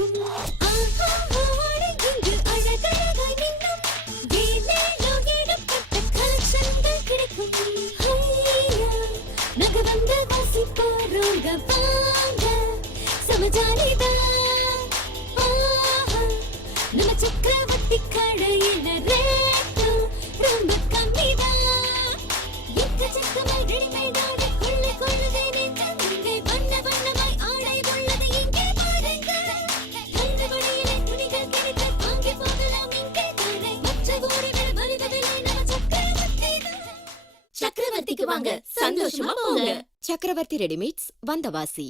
கிடைக்கும். இங்கு அழகழகாய் மின்னும் ஏலேலோ ஏகப்பட்ட கலெக்ஷன்கள் கிடைக்கும். ஹையா, நாங்க வந்து வாசிப்போரோங்க வாங்க, சமஜாலிதான். நம்ம சக்கரவர்த்தி கடையில ரேட்டும் ரொம்ப கம்மிதான். எக்கச்சக்கமாய் ரெடிமேடாக கொள்ளை கொள்ளுதை நீங்கள் இங்கே வண்ண வண்ணமாய் ஆடை உள்ளது இங்கே பாருங்க. அந்த வழியிலே துணிகள் கிடைக்க வாங்கி போகலாம் இங்கே கடை. மற்ற ஊரை விட மலிவதில்லை நம்ம சக்கரவர்த்தி தான். சக்கரவர்த்திக்கு வாங்க, சந்தோஷமா போங்க. சக்கரவர்த்தி ரெடிமேட்ஸ், வந்தவாசி.